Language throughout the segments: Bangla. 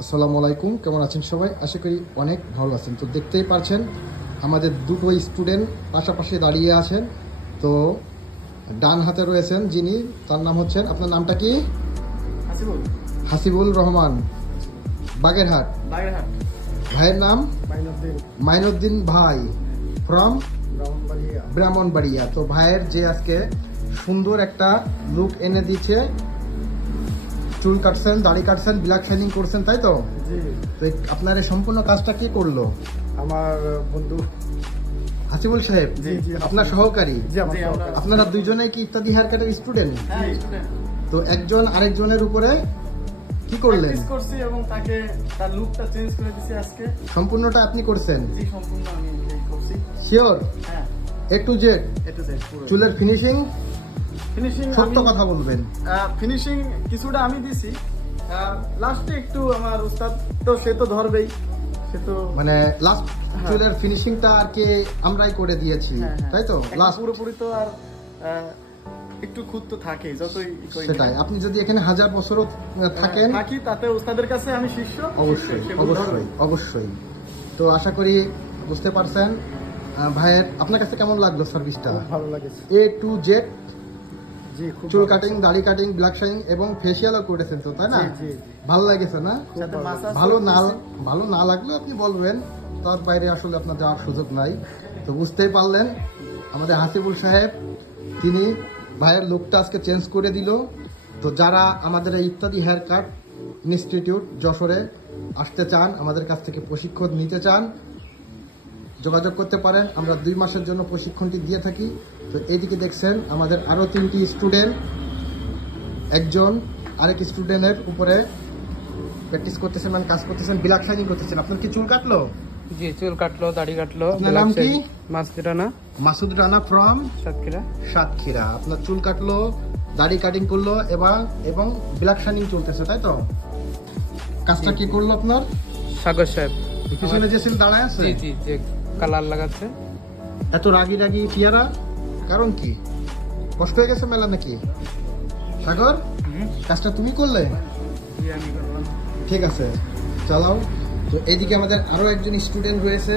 আসসালামু আলাইকুম, কেমন আছেন সবাই? আশা করি অনেক ভালো আছেন। তো দেখতেই পারছেন আমাদের দুটো স্টুডেন্ট পাশাপাশি দাঁড়িয়ে আছেন। তো ডান হাতে রয়েছেন যিনি, তার নাম হচ্ছেন, আপনার নামটা কি? হাসিবুল রহমান, বাগেরহাট। ভাইয়ের নাম মাইনুদ্দিন ভাই, ফ্রম ব্রাহ্মণবাড়িয়া। তো ভাইয়ের যে আজকে সুন্দর একটা লুক এনে দিচ্ছে, চুল কাটছেন, দাড়ি কাটছেন, ব্ল্যাক শাইনিং করছেন, তাই তো? তো আপনার এই সম্পূর্ণ কাজটা কি করলো? আমার বন্ধু হাসিবুল সাহেব, আপনার সহকারী। আপনারা দুইজনেই কি ইত্যাদি হেয়ার কাটের স্টুডেন্ট? তো একজন আরেকজনের উপরে কি করলেন? করছি এবং তাকে তার লুকটা চেঞ্জ করে দিয়েছি আজকে। সম্পূর্ণটা আপনি করছেন? জি, সম্পূর্ণ আমি করছি। শিওর? হ্যাঁ, এ টু জেড পুরো। চুলের ফিনিশিং সত্য আমি কথা বলবেন। ফিনিশিং কিছুটা আমি দিছি, লাস্টে একটু আমার উস্তাদ তো সে তো ধরবেই, সে তো মানে লাস্ট চুলের ফিনিশিংটা আর কি আমরাই করে দিয়েছি, তাই তো? লাস্ট পুরোপুরি তো আর একটু খুদ তো থাকে, যতই করি সেটাই। আপনি যদি এখানে 1000 বছরও থাকেন থাকি, তাতে উস্তাদের কাছে আমি শিষ্য। অবশ্যই অবশ্যই অবশ্যই। তো আশা করি বুঝতে পারছেন। ভাইয়ের আপনার কাছে কেমন লাগলো সার্ভিসটা? ভালো লাগেছে। এ টু জেড জি, খুব চুল কাটিং, দাড়ি কাটিং, ব্ল্যাক শাইনিং এবং ফেসিয়ালও করেছেন তো, তাই না? জি, ভালো লাগেছে না? ভালো না লাগলে আপনি বলবেন, তার বাইরে আসলে আপনার যাওয়ার সুযোগ নাই। তো বুঝতেই পারলেন আমাদের হাসিবুল সাহেব, তিনি ভাইয়ের লুকটা আজকে চেঞ্জ করে দিল। তো যারা আমাদের এই ইত্যাদি হেয়ার কাট ইনস্টিটিউট যশোরে আসতে চান, আমাদের কাছ থেকে প্রশিক্ষণ নিতে চান, যোগাযোগ করতে পারেন। আমরা 2 মাসের জন্য প্রশিক্ষণটি দিয়ে থাকি। তো এইদিকে দেখছেন আমাদের আরও 3টি স্টুডেন্ট, একজন আরেক স্টুডেন্টের উপরে প্র্যাকটিস করতেছেন, মানে কাজ করতেছেন, ব্ল্যাক শাইনিং করতেছেন। আপনার কি চুল কাটলো? জি, চুল কাটলো, দাড়ি কাটলো। আপনার নাম কি? মাসুদ রানা ফ্রম সাতক্ষীরা। আপনার চুল কাটলো, দাড়ি কাটিং করলো এবং ব্ল্যাক শাইনিং চলতেছে, তাই তো? কাজটা কি করলো আপনার সাগর সাহেব? পিছনে যে ছিল দাঁড়ায় আছে, জি, যে কালার লাগাচ্ছে। এত রাগি চেহারা, কারণ কি? কষ্ট হয়ে গেছে মেলা নাকি? সাগর, কাজটা তুমি করলে? ঠিক আছে, চালাও। তো এইদিকে আমাদের আরো একজন স্টুডেন্ট রয়েছে,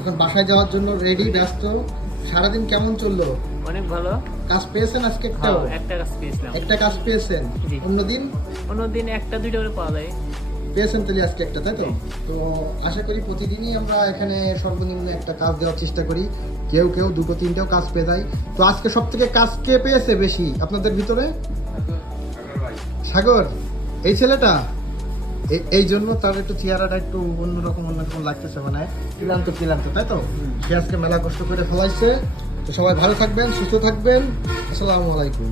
এখন বাসায় যাওয়ার জন্য রেডি, ব্যস্ত। সারাদিন কেমন চললো? অনেক ভালো। কাজ পেয়েছেন আজকে? একটা কাজ পেয়েছিলাম। একটা কাজ পেয়েছেন? অন্যদিন একটা দুইটা করে পাওয়া যায়। পেয়েছেন তাহলে আজকে একটা, তাই তো? তো আশা করি প্রতিদিনই আমরা এখানে সর্বনিম্ন একটা কাজ দেওয়ার চেষ্টা করি। কেউ 2টো 3টেও কাজ পেয়ে যায়। তো আজকে সব থেকে কাজ কে পেয়েছে বেশি আপনাদের ভিতরে? সাগর, এই ছেলেটা, এই জন্য তার একটু চেহারাটা একটু অন্যরকম লাগতেছে, মানে ক্লান্ত, তাই তো? সে আজকে মেলা কষ্ট করে ফেলাইছে। তো সবাই ভালো থাকবেন, সুস্থ থাকবেন। আসসালামু আলাইকুম।